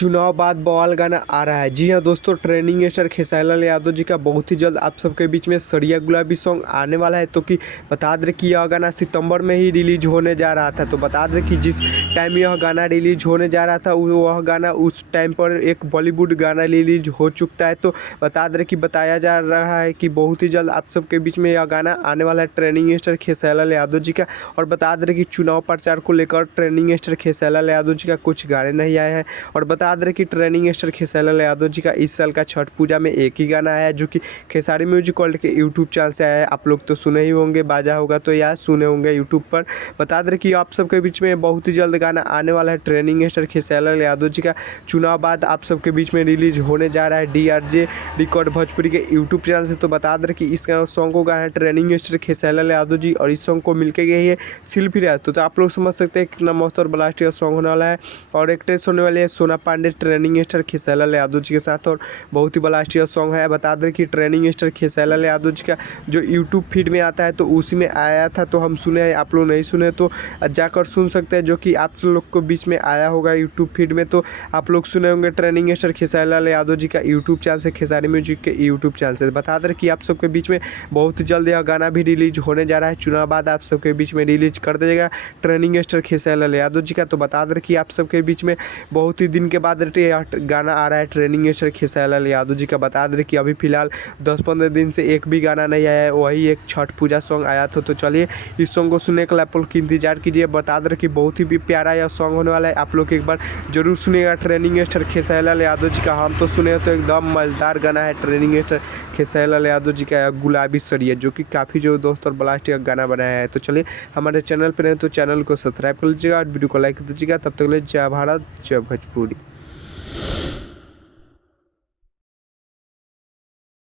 चुनाव बाद बवाल गाना आ रहा है। जी हाँ दोस्तों, ट्रेंडिंग स्टार खेसारी लाल यादव जी का बहुत ही जल्द आप सबके बीच में सड़िया गुलाबी सॉन्ग आने वाला है। तो कि बता दें कि यह गाना सितंबर में ही रिलीज होने जा रहा था। तो बता दें कि जिस टाइम यह गाना रिलीज होने जा रहा था वह गाना उस टाइम पर एक बॉलीवुड गाना रिलीज हो चुका है। तो बता दें कि बताया जा रहा है कि बहुत ही जल्द आप सबके बीच में यह गाना आने वाला है ट्रेंडिंग स्टार खेसारी लाल यादव जी का। और बता दें कि चुनाव प्रचार को लेकर ट्रेंडिंग स्टार खेसारी लाल यादव जी का कुछ गाने नहीं आए हैं। और बता दें कि ट्रेंडिंग स्टार खेसारी लाल यादव जी का इस साल का छठ पूजा में एक ही गाना आया जो कि खेसारी म्यूजिक वर्ल्ड के यूट्यूब चैनल से आया है। आप लोग तो सुने ही होंगे, बाजा होगा तो या सुने होंगे यूट्यूब पर। बता दें कि आप सबके बीच में बहुत ही जल्द गाना आने वाला है ट्रेंडिंग स्टार खेसारी लाल यादव जी का। चुनाव बाद आप सबके बीच में रिलीज होने जा रहा है DRJ रिकॉर्ड भोजपुरी के यूट्यूब चैनल से। तो बता दें कि इस सॉन्ग को गाया है ट्रेंडिंग स्टार खेसारी लाल यादव जी और इस सॉन्ग को मिलकर गई है शिल्पी राज। तो आप लोग समझ सकते हैं कितना मस्त और ब्लास्टिक सॉन्ग होने वाला है। और एक्ट्रेस होने वाली है सोना पांडे ट्रेंडिंग स्टार खेसारी लाल यादव जी के साथ और बहुत ही ब्लास्टिक सॉन्ग है। बता दें कि ट्रेंडिंग स्टार खेसारी लाल यादव जी का जो यूट्यूब फीड में आता है तो उसी में आया था, तो हम सुने हैं। आप लोग नहीं सुने तो जाकर सुन सकते हैं, जो कि आप लोग को बीच में आया होगा यूट्यूब फीड में। तो आप लोग सुने होंगे ट्रेंडिंग स्टार खेसारी लाल यादव जी का यूट्यूब चैनल से, खेसारी म्यूजिक के यूट्यूब चैनल से। बता दें कि आप सबके बीच में बहुत जल्द यह गाना भी रिलीज होने जा रहा है। चुनाव बाद आप सबके बीच में रिलीज कर देगा ट्रेंडिंग स्टार खेसारी लाल यादव जी का। तो बता दें कि आप सबके बीच में बहुत ही दिन के बाद गाना आ रहा है ट्रेंडिंग स्टार खेसारी लाल यादव जी का। बता दें कि अभी फिलहाल 10-15 दिन से एक भी गाना नहीं आया है, वही एक छठ पूजा सॉन्ग आया था। तो चलिए इस सॉन्ग को सुनने के लिए आप लोग की इंतजार कीजिए। बता दें कि बहुत ही प्यारा यह सॉन्ग होने वाला है, आप लोग एक बार जरूर सुनिएगा ट्रेंडिंग स्टार खेसारी लाल यादव जी का। हम तो सुने तो एकदम मजेदार गाना है ट्रेंडिंग स्टार खेसारी लाल यादव जी का गुलाबी सड़िया, जो कि काफ़ी जो दोस्त और ब्लास्टिक गाना बनाया है। तो चलिए हमारे चैनल पर हैं तो चैनल को सब्सक्राइब कर लीजिएगा और वीडियो को लाइक कर दीजिएगा। तब तक के लिए जय भारत जय भोजपुरी।